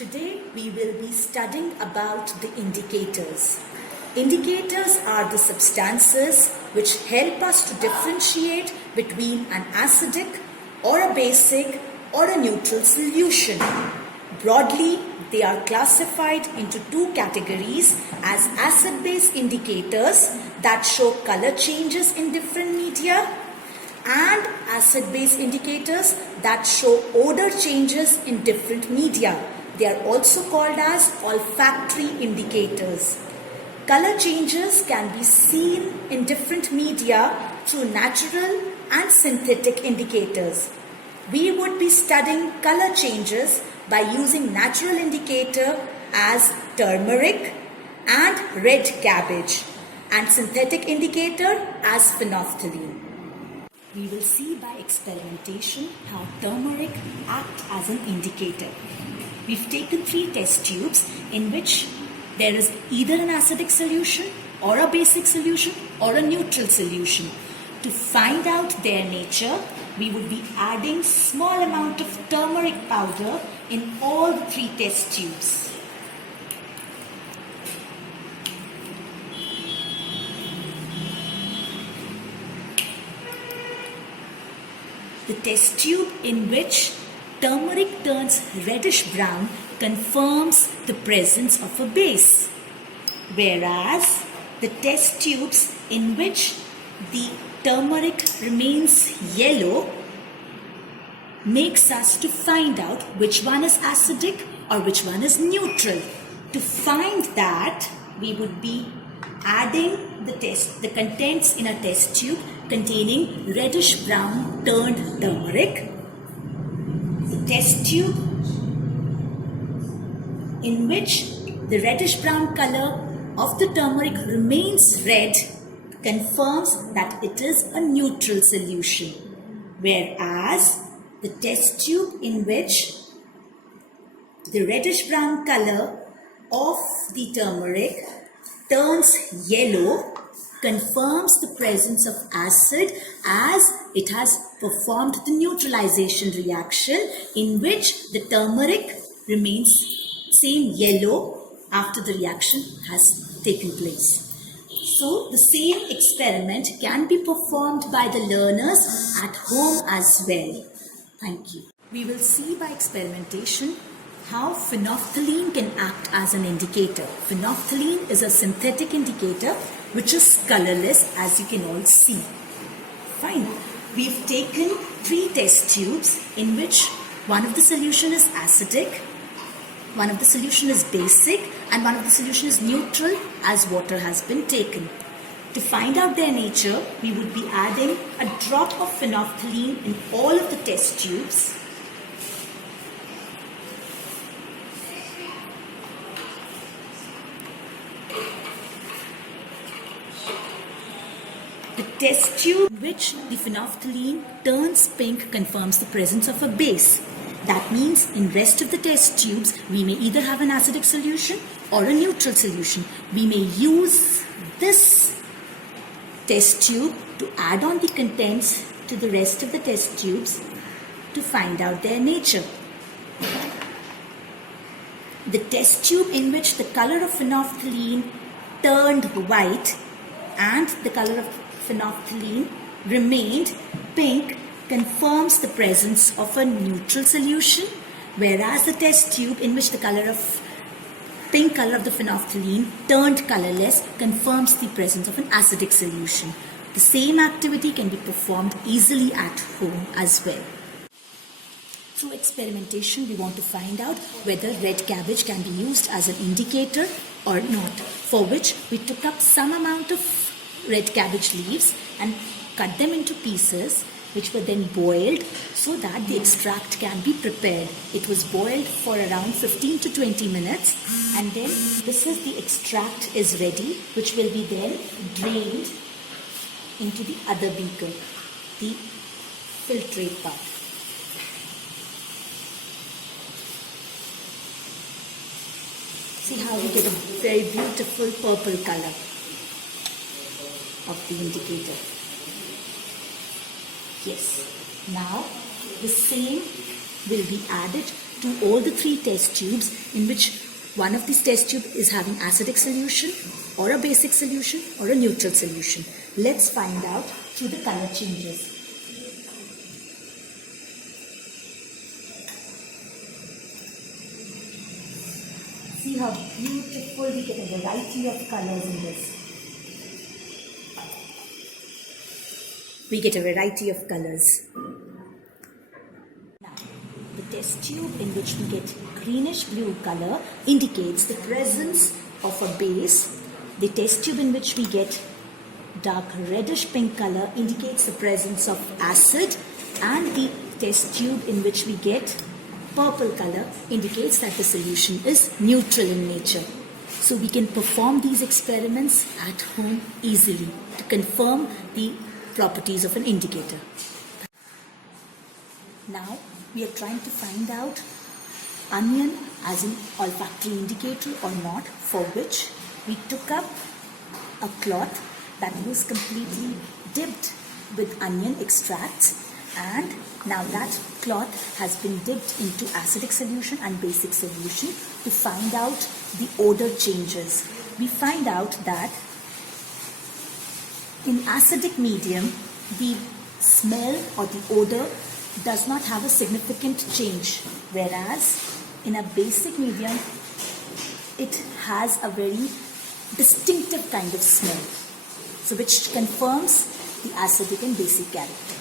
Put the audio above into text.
Today we will be studying about the indicators. Indicators are the substances which help us to differentiate between an acidic or a basic or a neutral solution. Broadly, they are classified into two categories as acid-base indicators that show color changes in different media and acid-base indicators that show odor changes in different media. They are also called as olfactory indicators. Color changes can be seen in different media through natural and synthetic indicators. We would be studying color changes by using natural indicator as turmeric and red cabbage and synthetic indicator as phenolphthalein. We will see by experimentation how turmeric acts as an indicator. We've taken 3 test tubes in which there is either an acidic solution or a basic solution or a neutral solution. To find out their nature, we would be adding small amount of turmeric powder in all the 3 test tubes. The test tube in which turmeric turns reddish brown confirms the presence of a base, whereas the test tubes in which the turmeric remains yellow makes us to find out which one is acidic or which one is neutral. To find that, we would be adding the contents in a test tube containing reddish brown turned turmeric. The test tube in which the reddish brown color of the turmeric remains red confirms that it is a neutral solution, whereas the test tube in which the reddish brown color of the turmeric turns yellow confirms the presence of acid, as it has performed the neutralization reaction in which the turmeric remains same yellow after the reaction has taken place. So the same experiment can be performed by the learners at home as well. Thank you. We will see by experimentation how phenolphthalein can act as an indicator. Phenolphthalein is a synthetic indicator which is colorless, as you can all see. Fine. We've taken 3 test tubes in which one of the solution is acidic, one of the solution is basic, and one of the solution is neutral, as water has been taken. To find out their nature, we would be adding a drop of phenolphthalein in all of the test tubes. The test tube in which the phenolphthalein turns pink confirms the presence of a base. That means in rest of the test tubes, we may either have an acidic solution or a neutral solution. We may use this test tube to add on the contents to the rest of the test tubes to find out their nature. The test tube in which the color of phenolphthalein turned white and the color of phenolphthalein remained pink confirms the presence of a neutral solution, whereas the test tube in which the pink color of the phenolphthalein turned colorless confirms the presence of an acidic solution. The same activity can be performed easily at home as well. Through experimentation, we want to find out whether red cabbage can be used as an indicator or not, for which we took up some amount of red cabbage leaves and cut them into pieces, which were then boiled so that the extract can be prepared. It was boiled for around 15 to 20 minutes, and then this is the extract is ready, which will be then drained into the other beaker, the filtrate part. See how we get a very beautiful purple color of the indicator. Yes. Now the same will be added to all the three test tubes in which one of these test tubes is having acidic solution or a basic solution or a neutral solution. Let's find out through the color changes. See how beautiful, we get a variety of colors in this. We get a variety of colors. Now, the test tube in which we get greenish blue color indicates the presence of a base. The test tube in which we get dark reddish pink color indicates the presence of acid, and the test tube in which we get purple color indicates that the solution is neutral in nature. So we can perform these experiments at home easily to confirm the properties of an indicator. Now we are trying to find out onion as an olfactory indicator or not, for which we took up a cloth that was completely dipped with onion extracts, and now that cloth has been dipped into acidic solution and basic solution to find out the odor changes. We find out that in acidic medium, the smell or the odor does not have a significant change, whereas in a basic medium, it has a very distinctive kind of smell, so which confirms the acidic and basic character.